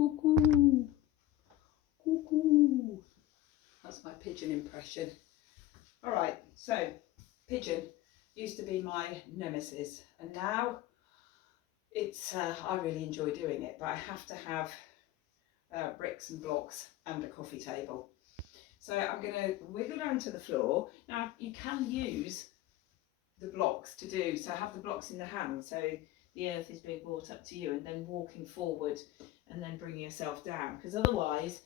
Cuckoo. Cuckoo. That's my pigeon impression. All right, so pigeon used to be my nemesis, and now it's I really enjoy doing it, but I have to have bricks and blocks and a coffee table. So I'm going to wiggle down to the floor. Now you can use the blocks to do, so have the blocks in the hand, so the earth is being brought up to you, and then walking forward and then bringing yourself down, because otherwise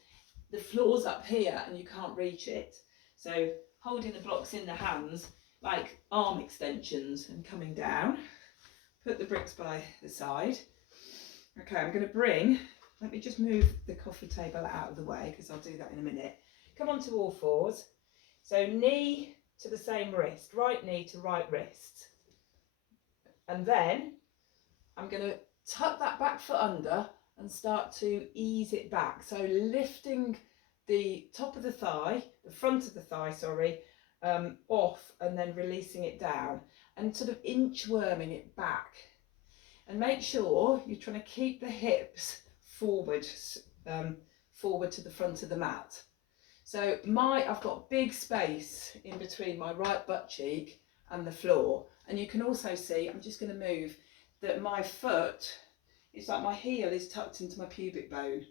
the floor's up here and you can't reach it. So holding the blocks in the hands like arm extensions and coming down. Put the bricks by the side. Okay, I'm going to bring, let me just move the coffee table out of the way because I'll do that in a minute. Come on to all fours. So knee to the same wrist, right knee to right wrist. And then I'm going to tuck that back foot under and start to ease it back. So lifting the top of the thigh, the front of the thigh, sorry, off, and then releasing it down and sort of inchworming it back. And make sure you're trying to keep the hips forward, forward to the front of the mat. So I've got big space in between my right butt cheek and the floor. And you can also see, I'm just going to move, that my foot, it's like my heel is tucked into my pubic bone.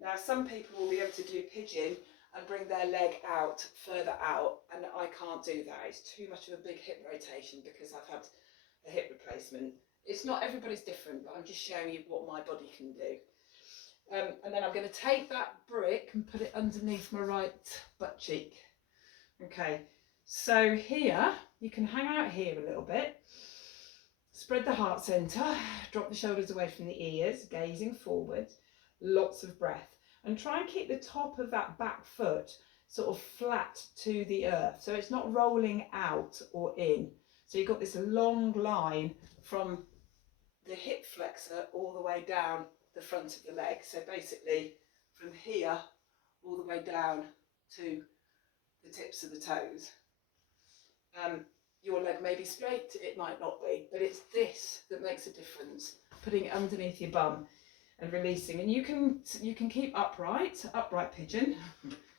Now some people will be able to do pigeon and bring their leg out, further out, and I can't do that. It's too much of a big hip rotation because I've had a hip replacement. It's not, everybody's different, but I'm just showing you what my body can do. And then I'm going to take that brick and put it underneath my right butt cheek. Okay, so here, you can hang out here a little bit. Spread the heart centre, drop the shoulders away from the ears, gazing forward, lots of breath. And try and keep the top of that back foot sort of flat to the earth, so it's not rolling out or in. So you've got this long line from the hip flexor all the way down the front of the leg. So basically from here all the way down to the tips of the toes. Your leg may be straight, it might not be, but it's this that makes a difference. Putting it underneath your bum and releasing. And you can keep upright pigeon,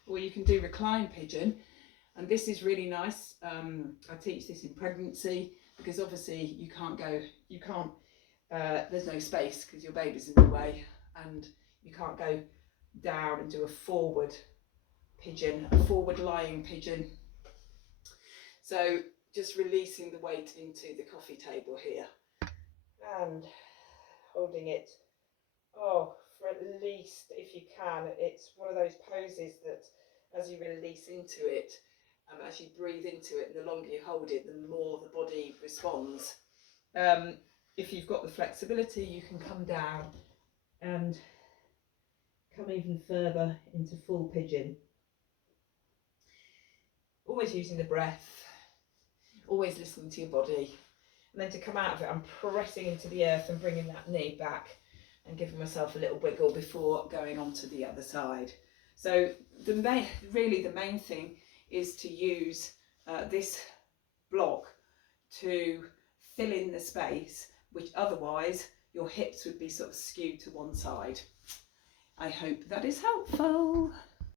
or you can do recline pigeon. And this is really nice. I teach this in pregnancy because obviously there's no space because your baby's in the way, and you can't go down and do a forward pigeon, a forward lying pigeon. So just releasing the weight into the coffee table here and holding it, for at least, if you can, it's one of those poses that as you release into it, as you breathe into it, the longer you hold it, the more the body responds. If you've got the flexibility, you can come down and come even further into full pigeon. Always using the breath, always listening to your body. And then to come out of it, I'm pressing into the earth and bringing that knee back and giving myself a little wiggle before going on to the other side. So the main thing is to use this block to fill in the space, which otherwise your hips would be sort of skewed to one side. I hope that is helpful.